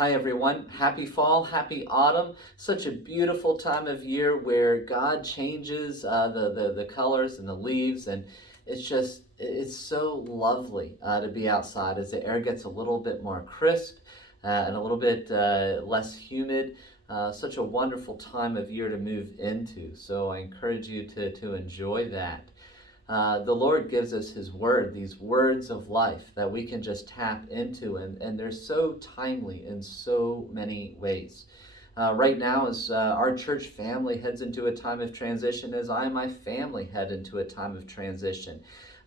Hi, everyone. Happy fall, happy autumn. Such a beautiful time of year where God changes the colors and the leaves, and it's so lovely to be outside as the air gets a little bit more crisp and a little bit less humid. Such a wonderful time of year to move into. So I encourage you to enjoy that. The Lord gives us His Word, these words of life that we can just tap into, and they're so timely in so many ways. Right now, as our church family heads into a time of transition, as I and my family head into a time of transition,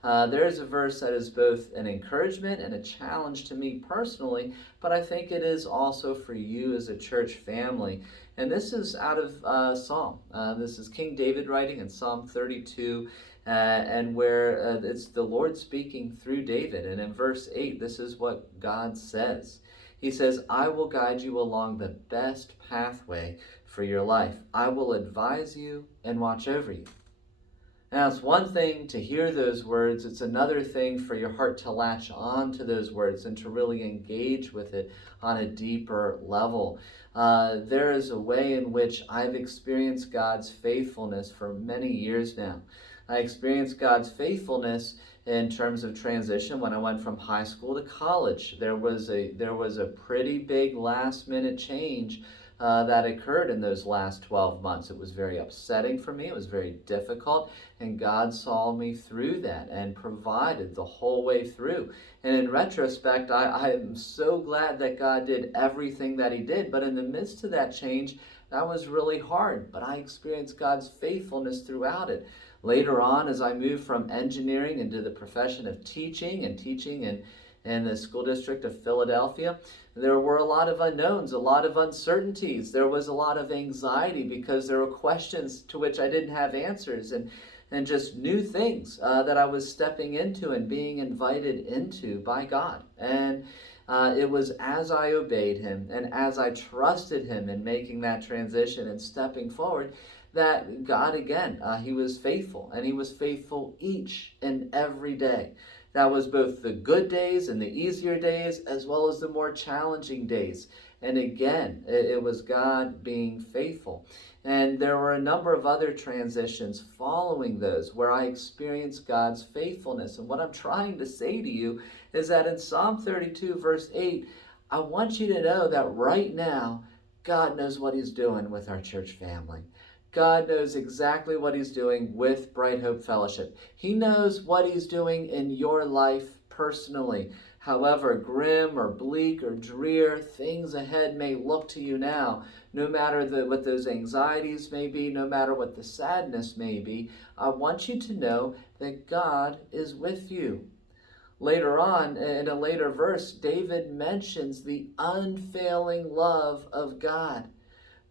there is a verse that is both an encouragement and a challenge to me personally, but I think it is also for you as a church family. And this is out of Psalm. This is King David writing in Psalm 32, and where it's the Lord speaking through David. And in verse 8, this is what God says. He says, I will guide you along the best pathway for your life. I will advise you and watch over you. Now, it's one thing to hear those words, it's another thing for your heart to latch on to those words and to really engage with it on a deeper level. There is a way in which I've experienced God's faithfulness for many years now. I experienced God's faithfulness in terms of transition when I went from high school to college. There was a pretty big last minute change that occurred in those last 12 months. It was very upsetting for me. It was very difficult. And God saw me through that and provided the whole way through. And in retrospect, I am so glad that God did everything that He did. But in the midst of that change, that was really hard. But I experienced God's faithfulness throughout it. Later on, as I moved from engineering into the profession of teaching in the school district of Philadelphia, there were a lot of unknowns, a lot of uncertainties. There was a lot of anxiety because there were questions to which I didn't have answers, and just new things that I was stepping into and being invited into by God. And it was as I obeyed Him and as I trusted Him in making that transition and stepping forward that God, again, He was faithful, and He was faithful each and every day. That was both the good days and the easier days, as well as the more challenging days. And again, it was God being faithful. And there were a number of other transitions following those where I experienced God's faithfulness. And what I'm trying to say to you is that in Psalm 32, verse 8, I want you to know that right now, God knows what He's doing with our church family. God knows exactly what He's doing with Bright Hope Fellowship. He knows what He's doing in your life personally. However grim or bleak or drear things ahead may look to you now, no matter what those anxieties may be, no matter what the sadness may be, I want you to know that God is with you. Later on, in a later verse, David mentions the unfailing love of God.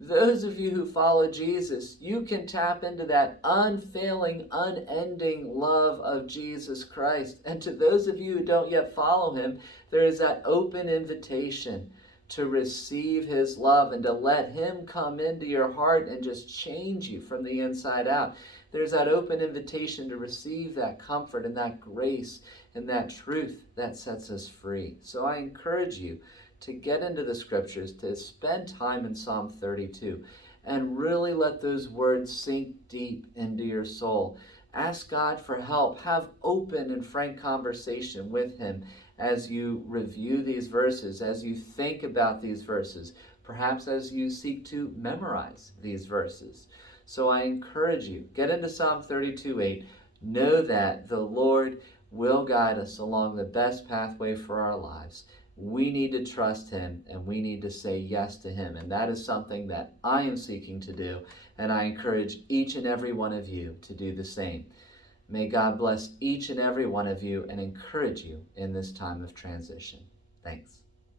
Those of you who follow Jesus, you can tap into that unfailing, unending love of Jesus Christ. And to those of you who don't yet follow Him, there is that open invitation to receive His love and to let Him come into your heart and just change you from the inside out. There's that open invitation to receive that comfort and that grace and that truth that sets us free. So I encourage you to get into the scriptures, to spend time in Psalm 32, and really let those words sink deep into your soul. Ask God for help. Have open and frank conversation with Him as you review these verses, as you think about these verses, perhaps as you seek to memorize these verses. So I encourage you, get into Psalm 32:8. Know that the Lord will guide us along the best pathway for our lives. We need to trust Him, and we need to say yes to Him. And that is something that I am seeking to do, and I encourage each and every one of you to do the same. May God bless each and every one of you and encourage you in this time of transition. Thanks.